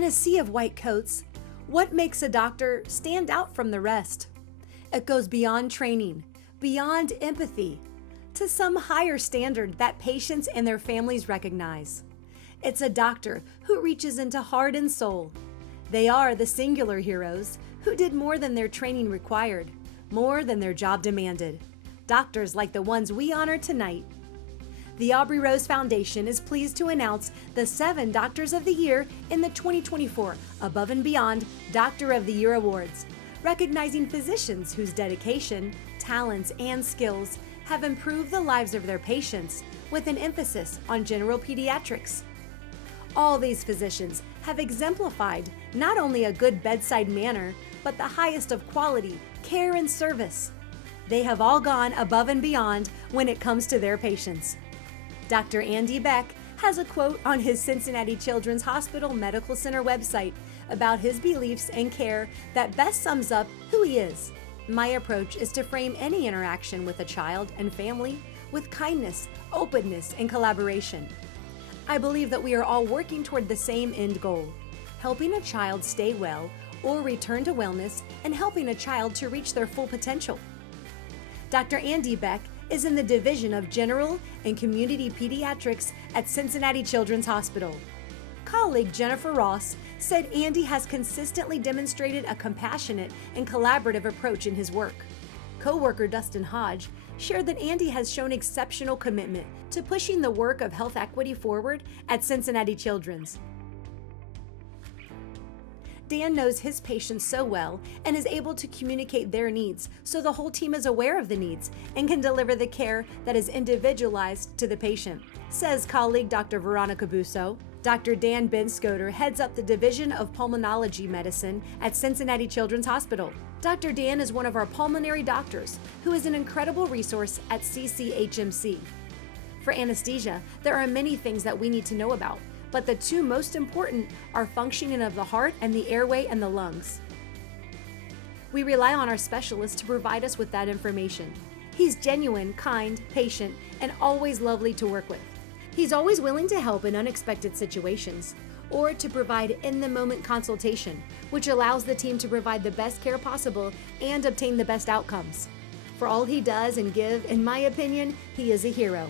In a sea of white coats, what makes a doctor stand out from the rest? It goes beyond training, beyond empathy, to some higher standard that patients and their families recognize. It's a doctor who reaches into heart and soul. They are the singular heroes who did more than their training required, more than their job demanded. Doctors like the ones we honor tonight. The Aubrey Rose Foundation is pleased to announce the 7 Doctors of the Year in the 2024 Above and Beyond Doctor of the Year Awards, recognizing physicians whose dedication, talents, and skills have improved the lives of their patients with an emphasis on general pediatrics. All these physicians have exemplified not only a good bedside manner, but the highest of quality, care, and service. They have all gone above and beyond when it comes to their patients. Dr. Andy Beck has a quote on his Cincinnati Children's Hospital Medical Center website about his beliefs and care that best sums up who he is. My approach is to frame any interaction with a child and family with kindness, openness, and collaboration. I believe that we are all working toward the same end goal, helping a child stay well or return to wellness and helping a child to reach their full potential. Dr. Andy Beck is in the Division of General and Community Pediatrics at Cincinnati Children's Hospital. Colleague Jennifer Ross said Andy has consistently demonstrated a compassionate and collaborative approach in his work. Co-worker Dustin Hodge shared that Andy has shown exceptional commitment to pushing the work of health equity forward at Cincinnati Children's. Dan knows his patients so well and is able to communicate their needs so the whole team is aware of the needs and can deliver the care that is individualized to the patient, says colleague Dr. Veronica Busso. Dr. Dan Benscoter heads up the Division of Pulmonology Medicine at Cincinnati Children's Hospital. Dr. Dan is one of our pulmonary doctors who is an incredible resource at CCHMC. For anesthesia, there are many things that we need to know about, but the 2 most important are functioning of the heart and the airway and the lungs. We rely on our specialist to provide us with that information. He's genuine, kind, patient, and always lovely to work with. He's always willing to help in unexpected situations or to provide in-the-moment consultation, which allows the team to provide the best care possible and obtain the best outcomes. For all he does and give, in my opinion, he is a hero.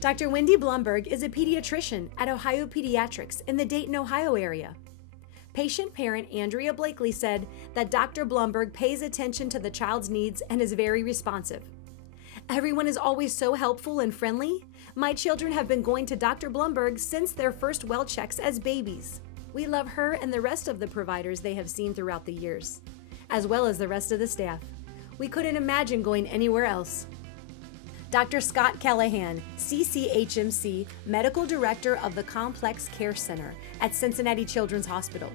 Dr. Wendy Blumberg is a pediatrician at Ohio Pediatrics in the Dayton, Ohio area. Patient parent Andrea Blakely said that Dr. Blumberg pays attention to the child's needs and is very responsive. Everyone is always so helpful and friendly. My children have been going to Dr. Blumberg since their first well checks as babies. We love her and the rest of the providers they have seen throughout the years, as well as the rest of the staff. We couldn't imagine going anywhere else. Dr. Scott Callahan, CCHMC Medical Director of the Complex Care Center at Cincinnati Children's Hospital.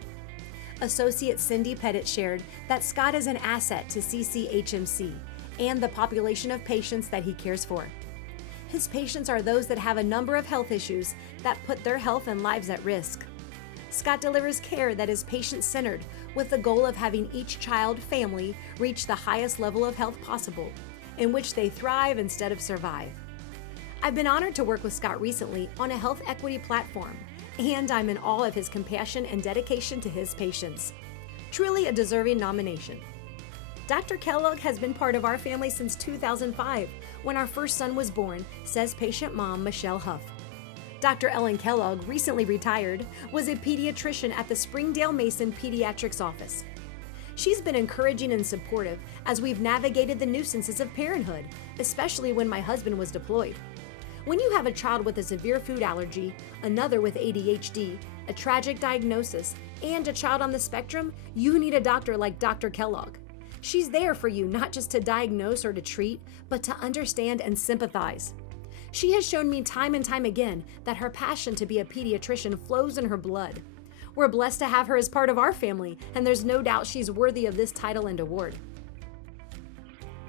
Associate Cindy Pettit shared that Scott is an asset to CCHMC and the population of patients that he cares for. His patients are those that have a number of health issues that put their health and lives at risk. Scott delivers care that is patient-centered with the goal of having each child family reach the highest level of health possible, in which they thrive instead of survive. I've been honored to work with Scott recently on a health equity platform, and I'm in awe of his compassion and dedication to his patients. Truly a deserving nomination. Dr. Kellogg has been part of our family since 2005, when our first son was born, says patient mom Michelle Huff. Dr. Ellen Kellogg, recently retired, was a pediatrician at the Springdale Mason Pediatrics office. She's been encouraging and supportive as we've navigated the nuisances of parenthood, especially when my husband was deployed. When you have a child with a severe food allergy, another with ADHD, a tragic diagnosis, and a child on the spectrum, you need a doctor like Dr. Kellogg. She's there for you not just to diagnose or to treat, but to understand and sympathize. She has shown me time and time again that her passion to be a pediatrician flows in her blood. We're blessed to have her as part of our family, and there's no doubt she's worthy of this title and award.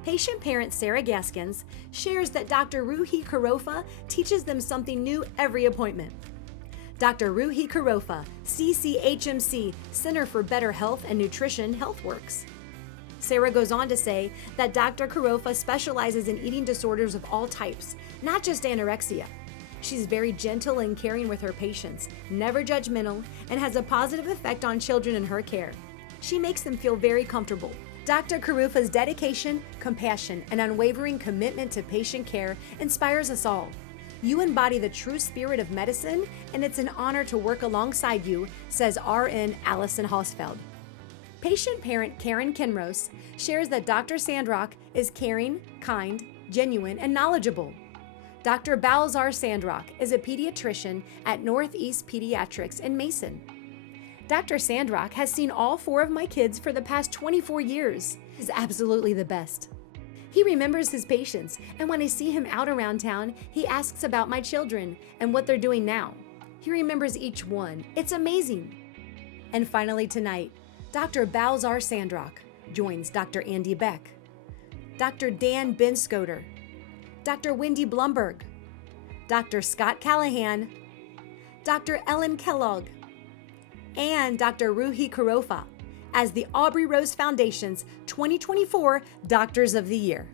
Patient parent Sarah Gaskins shares that Dr. Ruhi Karofa teaches them something new every appointment. Dr. Ruhi Karofa, CCHMC, Center for Better Health and Nutrition, HealthWorks. Sarah goes on to say that Dr. Karofa specializes in eating disorders of all types, not just anorexia. She's very gentle and caring with her patients, never judgmental, and has a positive effect on children in her care. She makes them feel very comfortable. Dr. Karufa's dedication, compassion, and unwavering commitment to patient care inspires us all. You embody the true spirit of medicine, and it's an honor to work alongside you, says RN Allison Hausfeld. Patient parent Karen Kinrose shares that Dr. Sandrock is caring, kind, genuine, and knowledgeable. Dr. Balzar Sandrock is a pediatrician at Northeast Pediatrics in Mason. Dr. Sandrock has seen all 4 of my kids for the past 24 years. He's absolutely the best. He remembers his patients, and when I see him out around town, he asks about my children and what they're doing now. He remembers each one. It's amazing. And finally tonight, Dr. Balzar Sandrock joins Dr. Andy Beck, Dr. Dan Benscoter, Dr. Wendy Blumberg, Dr. Scott Callahan, Dr. Ellen Kellogg, and Dr. Ruhi Karofa as the Aubrey Rose Foundation's 2024 Doctors of the Year.